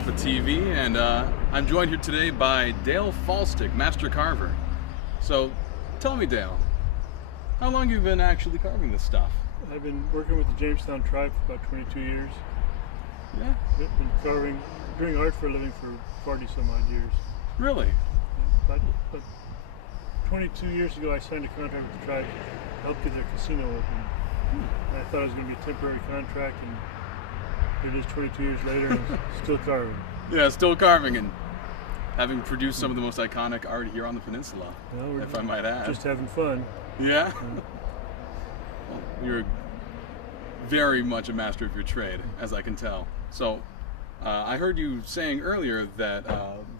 off of TV, and I'm joined here today by Dale Faulstich, Master Carver. So, tell me, Dale, how long have you been actually carving this stuff? I've been working with the Jamestown tribe for about 22 years. Yeah. I've been carving, doing art for a living for 40 some odd years. Really? But 22 years ago I signed a contract with the tribe to help get their casino open. And I thought it was going to be a temporary contract, and here it is 22 years later and it's still carving. Yeah, still carving and having produced some of the most iconic art here on the peninsula, Well, if I might add. Just having fun. Yeah? Well, you're very much a master of your trade, as I can tell. So, I heard you saying earlier that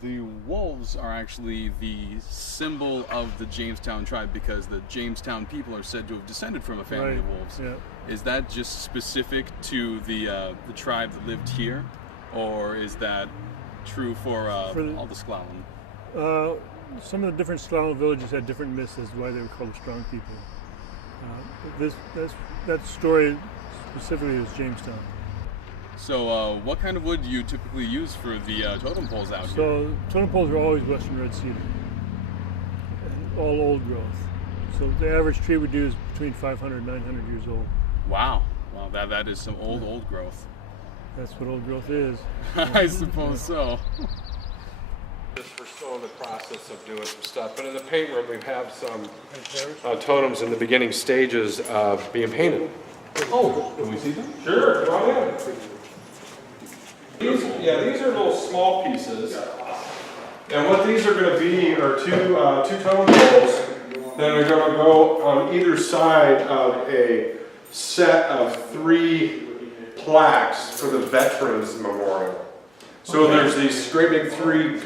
the wolves are actually the symbol of the Jamestown tribe because the Jamestown people are said to have descended from a family of wolves. Yeah. Is that just specific to the tribe that lived here, or is that true for all the Sklallam? Some of the different Sklallam villages had different myths as to why they were called the strong people. That story specifically is Jamestown. So what kind of wood do you typically use for the totem poles out here? So totem poles are always Western red cedar, and all old growth. So the average tree we do is between 500 and 900 years old. Wow, that is some old growth. That's what old growth is. I suppose so. We're still in the process of doing some stuff, but in the paint room we have some totems in the beginning stages of being painted. Oh, can we see them? Sure, come on in. These are little small pieces, and what these are going to be are two totem poles that are going to go on either side of a set of 3 plaques for the Veterans Memorial. So there's these great big 3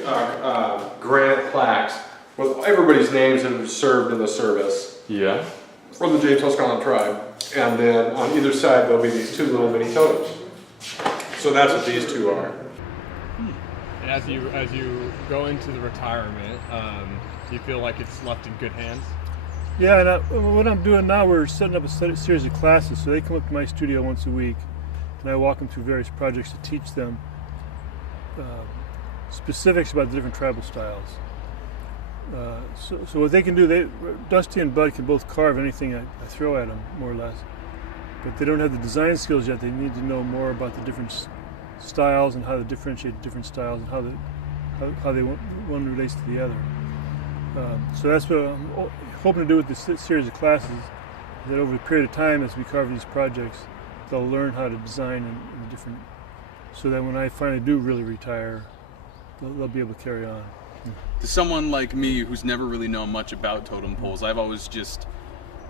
granite plaques with everybody's names that have served in the service. Yeah. From the Jamestown tribe. And then on either side there'll be these 2 little mini totems. So that's what these 2 are. And as you go into the retirement, do you feel like it's left in good hands? Yeah, and what I'm doing now, we're setting up a series of classes. So they come up to my studio once a week, and I walk them through various projects to teach them specifics about the different tribal styles. So what they can do, Dusty and Bud can both carve anything I throw at them, more or less. But they don't have the design skills yet. They need to know more about the different styles and how to differentiate different styles and how they one relates to the other. So that's what I'm hoping to do with this series of classes, that over a period of time as we carve these projects, they'll learn how to design in the different, so that when I finally do really retire, they'll be able to carry on. To someone like me who's never really known much about totem poles, I've always just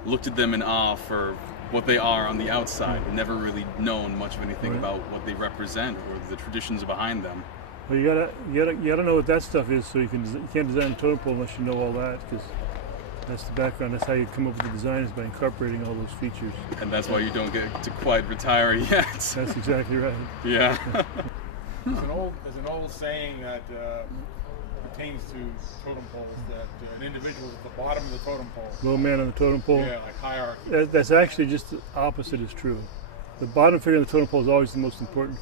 looked at them in awe for what they are on the outside, and never really known much of anything about what they represent or the traditions behind them. Well, you gotta know what that stuff is, so you can't design a totem pole unless you know all that, because that's the background. That's how you come up with the design, is by incorporating all those features. And that's why you don't get to quite retire yet. That's exactly right. Yeah. There's an old saying that pertains to totem poles, that an individual is at the bottom of the totem pole. Low man on the totem pole. Yeah, like hierarchy. That's actually just the opposite is true. The bottom figure of the totem pole is always the most important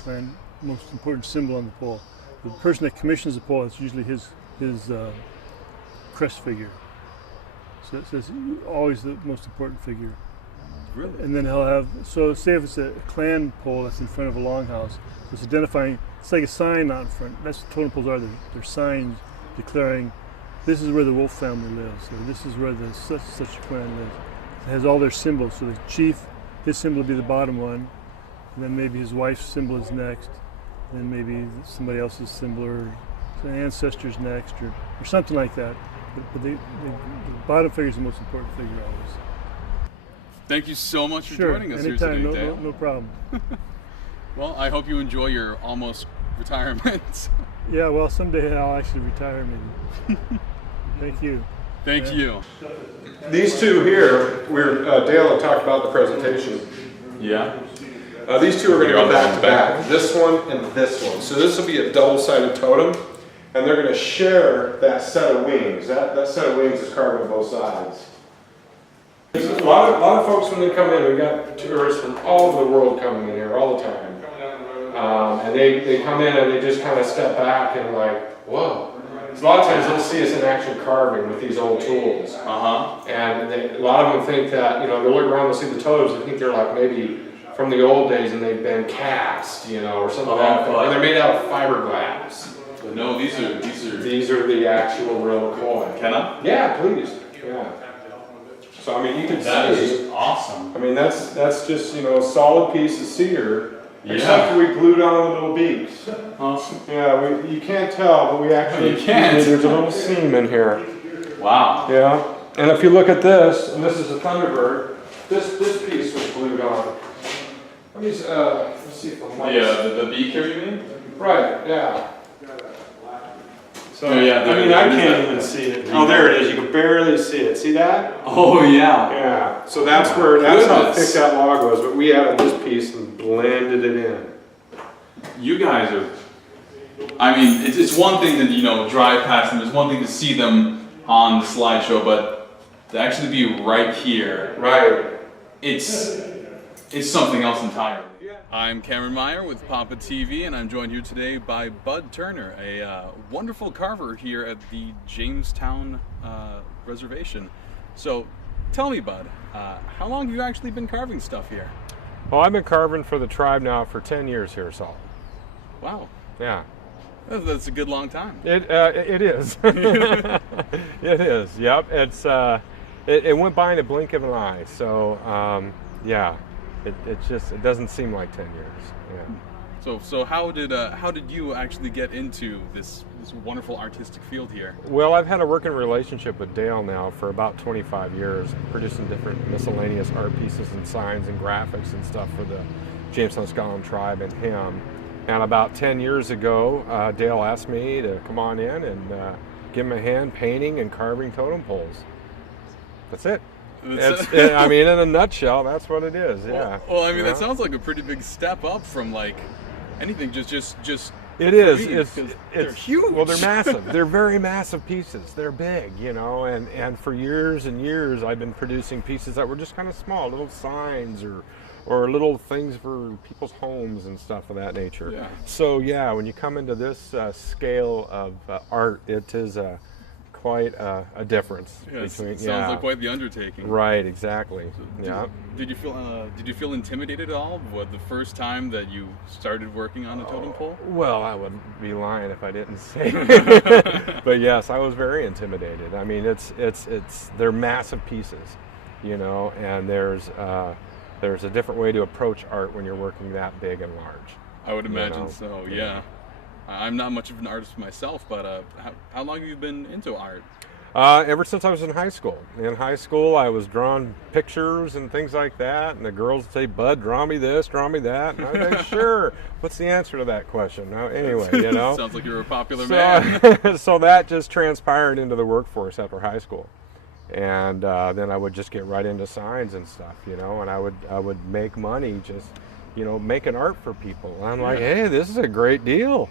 symbol on the pole. The person that commissions the pole, it's usually his crest figure. So it's always the most important figure. Really? And then he'll have, so say if it's a clan pole that's in front of a longhouse, it's identifying, it's like a sign out in front. That's what totem poles are. They're signs declaring this is where the wolf family lives, or this is where the such a clan lives. It has all their symbols. So the chief, his symbol will be the bottom one, and then maybe his wife's symbol is next, and then maybe somebody else's symbol, or the ancestors next, or something like that. But the bottom figure is the most important figure always. Thank you so much for Sure, joining us anytime, here today, Dale. no problem. Well, I hope you enjoy your almost retirement. Yeah, well, someday I'll actually retire maybe. Thank you. Thank you. These 2 here, Dale had talked about the presentation. Yeah. These 2 are going to go back to back. This one and this one. So this will be a double-sided totem, and they're going to share that set of wings. That set of wings is carved on both sides. A lot of folks when they come in, we got tourists from all over the world coming in here all the time. And they come in and they just kind of step back and like, whoa. So a lot of times they'll see us in action carving with these old tools. And a lot of them think that, they'll look around and see the totems and think they're like maybe from the old days and they've been cast, or something like that. Or they're made out of fiberglass. But no, these are the actual real coin. Can I? Yeah, please. Yeah. So I mean, you can see. That is just awesome. I mean, that's just a solid piece of cedar. Yeah. Except we glued on the little beaks. Awesome. Yeah, you can't tell, but we actually. You can't. There's a little seam in here. Wow. Yeah. And if you look at this, and this is a Thunderbird, this piece was glued on. Let me let's see if the beak here, you mean? Right. Yeah. So, I can't even see it. Oh, there it is. You can barely see it. See that? Oh, yeah. Yeah. So that's how thick that log was. But we added this piece and blended it in. You guys are. I mean, it's one thing to drive past them. It's one thing to see them on the slideshow, but to actually be right here, it's something else entirely. I'm Cameron Meyer with Papa TV, and I'm joined here today by Bud Turner, a wonderful carver here at the Jamestown Reservation. So, tell me, Bud, how long have you actually been carving stuff here? Well, I've been carving for the tribe now for 10 years here, so. Wow. Yeah. That's a good long time. It is. It is. Yep. It's it went by in a blink of an eye. So yeah. It doesn't seem like 10 years. Yeah. So how did you actually get into this wonderful artistic field here? Well, I've had a working relationship with Dale now for about 25 years, producing different miscellaneous art pieces and signs and graphics and stuff for the Jamestown Scotland tribe and him. And about 10 years ago, Dale asked me to come on in and give him a hand painting and carving totem poles. That's it. I mean, in a nutshell, that's what it is. Yeah. Well, I mean, that sounds like a pretty big step up from like anything. Just. It is. It's huge. Well, they're massive. They're very massive pieces. They're big, And for years and years, I've been producing pieces that were just kind of small, little signs or little things for people's homes and stuff of that nature. Yeah. So yeah, when you come into this scale of art, it is quite a difference. It sounds like quite the undertaking. Right, exactly. So did you feel intimidated at all the first time that you started working on a totem pole? Well, I would be lying if I didn't say it. But yes, I was very intimidated. I mean, they're massive pieces, and there's a different way to approach art when you're working that big and large. I would imagine so, yeah. I'm not much of an artist myself, but how long have you been into art? Ever since I was in high school. In high school, I was drawing pictures and things like that, and the girls would say, "Bud, draw me this, draw me that." And I'd say, "Sure." What's the answer to that question? Now, anyway, Sounds like you're a popular man. So that just transpired into the workforce after high school. And then I would just get right into signs and stuff, and I would make money just, making art for people. And I'm like, hey, this is a great deal,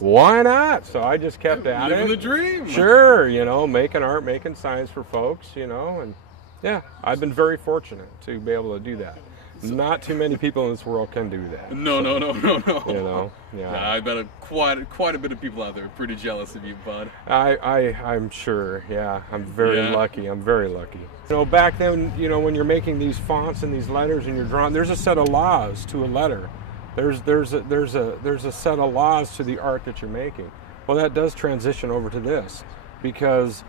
Why not? So I just kept at it. Living the dream. Sure, making art, making signs for folks, and yeah, I've been very fortunate to be able to do that. Not too many people in this world can do that. No. Yeah. I bet quite a bit of people out there are pretty jealous of you, Bud. I'm sure. Yeah, I'm very lucky. I'm very lucky. Back then, when you're making these fonts and these letters and you're drawing, there's a set of laws to a letter. There's a set of laws to the art that you're making. Well, that does transition over to this because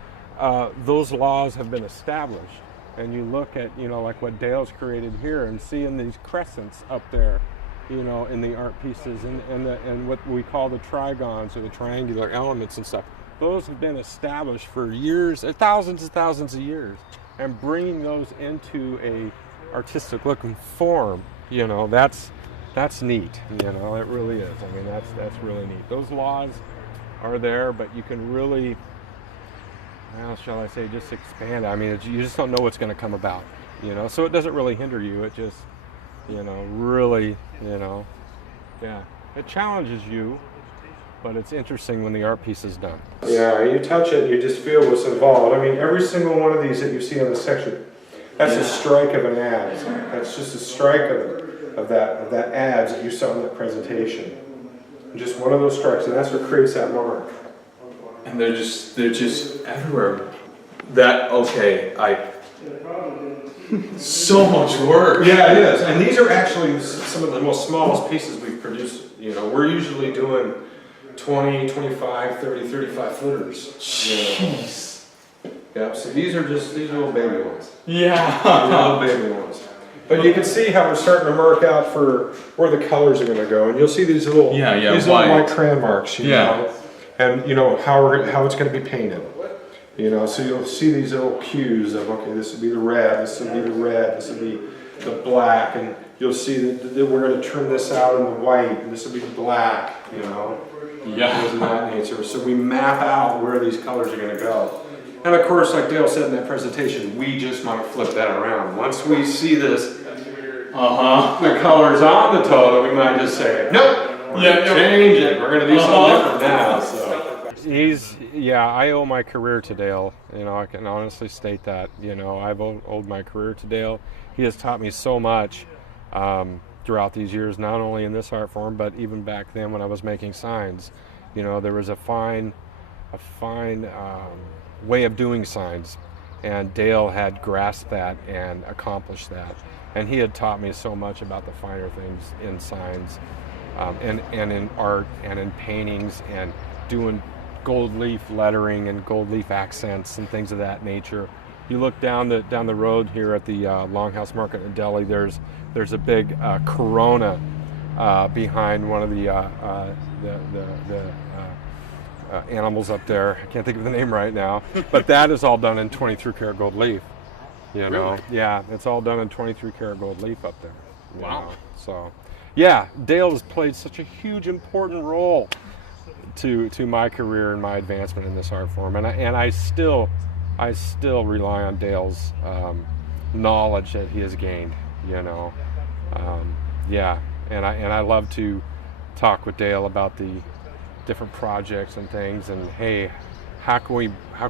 those laws have been established. And you look at, like what Dale's created here and seeing these crescents up there, in the art pieces and what we call the trigons or the triangular elements and stuff. Those have been established for years, thousands and thousands of years. And bringing those into a artistic looking form, that's neat. It really is. I mean, that's really neat. Those laws are there, but you can really, how shall I say, just expand. I mean, you just don't know what's going to come about, so it doesn't really hinder you. It just, really, yeah, it challenges you, but it's interesting when the art piece is done. Yeah, you touch it, you just feel what's involved. I mean, every single one of these that you see in the section, that's a strike of an adze. That's just a strike of of that abs that you saw in that presentation. Just one of those strikes, and that's what creates that mark. And they're just everywhere. So much work. Yeah, it is. And these are actually some of the most smallest pieces we've produced. You know, we're usually doing 20, 25, 30, 35 footers. Jeez. Yeah, so these are little baby ones. Yeah. Little baby ones. But you can see how we're starting to mark out for where the colors are going to go. And you'll see these little, little white crayon marks, you know. And, you know, how it's going to be painted. You know, so you'll see these little cues of, okay, this would be the red, this would be the red, this would be the black, and you'll see that we're going to trim this out in the white, and this would be the black, you know. Yeah. Things of that nature. So we map out where these colors are going to go. And of course, like Dale said in that presentation, we just might flip that around. Once we see this, the colors on the totem, we might just say, nope, we're going to change it. We're going to do something different now. So. I owe my career to Dale. You know, I can honestly state that. You know, I've owed my career to Dale. He has taught me so much throughout these years, not only in this art form, but even back then when I was making signs. You know, there was a fine way of doing signs, and Dale had grasped that and accomplished that. And he had taught me so much about the finer things in signs, and in art and in paintings and doing gold leaf lettering and gold leaf accents and things of that nature. You look down the road here at the Longhouse Market in Delhi. There's a big corona behind one of the animals up there. I can't think of the name right now, but that is all done in 23 karat gold leaf. You know, Really? yeah, it's all done in 23 karat gold leaf up there. Wow. Know? So, yeah, Dale has played such a huge, important role to my career and my advancement in this art form, and I still rely on Dale's knowledge that he has gained. You know, and I love to talk with Dale about the different projects and things, and hey, how can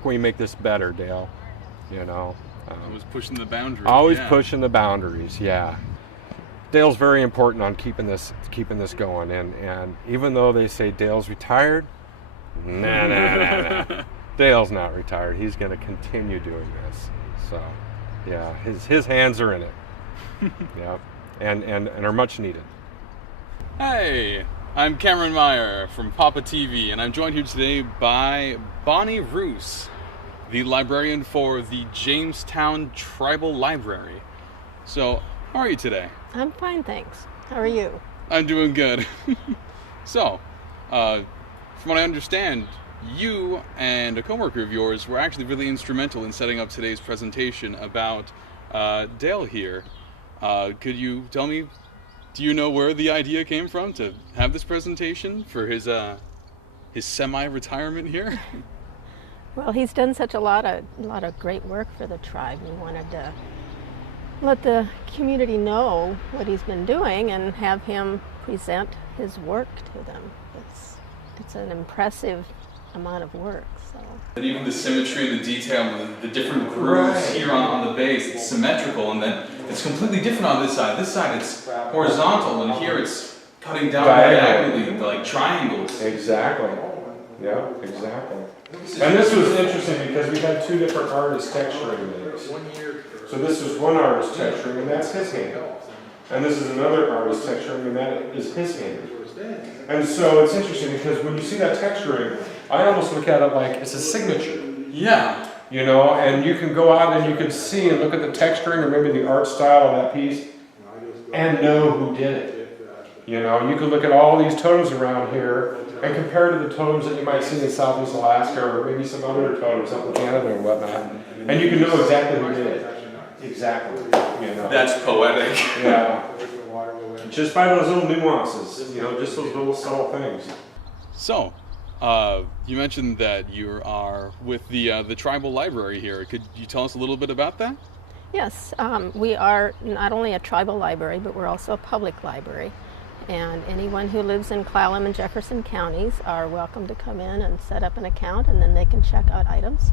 we make this better, Dale? You know, Always pushing the boundaries. always pushing the boundaries. Yeah. Dale's very important on keeping this going, and even though they say Dale's retired, nah. Dale's not retired. He's going to continue doing this. So, yeah, his hands are in it. Yeah, and are much needed. Hey, I'm Cameron Meyer from Papa TV, and I'm joined here today by Bonnie Roos, the librarian for the Jamestown Tribal Library. So, how are you today? I'm fine, thanks. How are you? I'm doing good. So, from what I understand, you and a coworker of yours were actually really instrumental in setting up today's presentation about Dale here. Could you tell me, do you know where the idea came from to have this presentation for his semi-retirement here? Well, he's done such a lot of great work for the tribe. We wanted to let the community know what he's been doing and have him present his work to them. It's an impressive amount of work. So. And even the symmetry, the detail, the different grooves here on the base, it's symmetrical, and then it's completely different on this side. This side it's horizontal, and here it's cutting down diagonally, like triangles. Exactly. Yeah, exactly. And this was interesting because we had two different artists texturing these. So this is one artist texturing, and that's his hand. And this is another artist texturing, and that is his hand. And so it's interesting because when you see that texturing, I almost look at it like it's a signature. Yeah. You know, and you can go out and you can see and look at the texturing or maybe the art style of that piece and know who did it. You know, you can look at all these totems around here and compare to the totems that you might see in Southeast Alaska or maybe some other totems up in Canada and whatnot. And you can know exactly who did it. Exactly. You know. That's poetic. Yeah. Just by those little nuances, you know, just those little subtle things. So, you mentioned that you are with the tribal library here. Could you tell us a little bit about that? Yes, we are not only a tribal library, but we're also a public library. And anyone who lives in Clallam and Jefferson counties are welcome to come in and set up an account, and then they can check out items.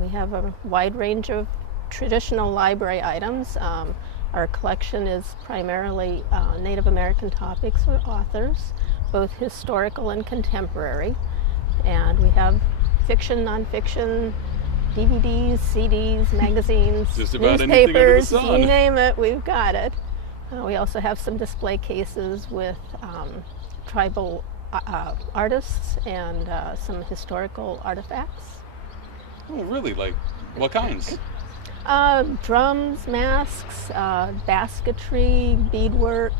We have a wide range of traditional library items, Our collection is primarily Native American topics or authors, both historical and contemporary. And we have fiction, nonfiction, DVDs, CDs, magazines, Just about anything under the newspapers, sun. you name it, we've got it. We also have some display cases with tribal artists and some historical artifacts. Oh, really? Like, what kinds? Drums, masks, basketry, beadwork,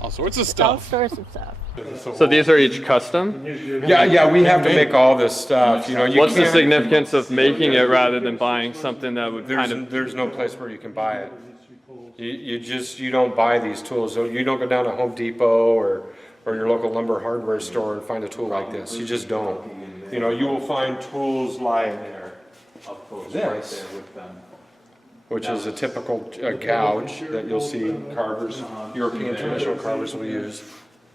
All sorts of all stuff. sorts of stuff. So these are each custom? Yeah, we have to make all this stuff. You know, you What's the can't. significance of making it rather than buying something that would kind of... There's no place where you can buy it. You don't buy these tools. You don't go down to Home Depot or your local lumber hardware store and find a tool like this. You just don't. You know, you will find tools like this, which is a typical gouge that you'll see carvers, European traditional carvers will use,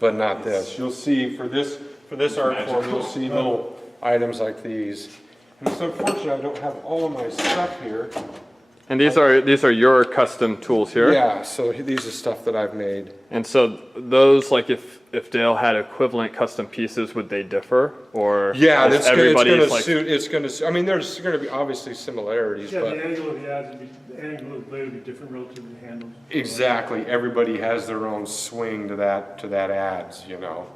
but not this. You'll see for this art form, you'll see little items like these. And it's unfortunate I don't have all of my stuff here. And these are your custom tools here? Yeah, so these are stuff that I've made. And so those, like if Dale had equivalent custom pieces, would they differ? Or Yeah, is it's going everybody's to like... suit. It's going to. I mean, there's going to be obviously similarities, Yeah, but the angle of the adze would be, the angle of the blade would be different relative to the handles. exactly, everybody has their own swing to that adze, you know.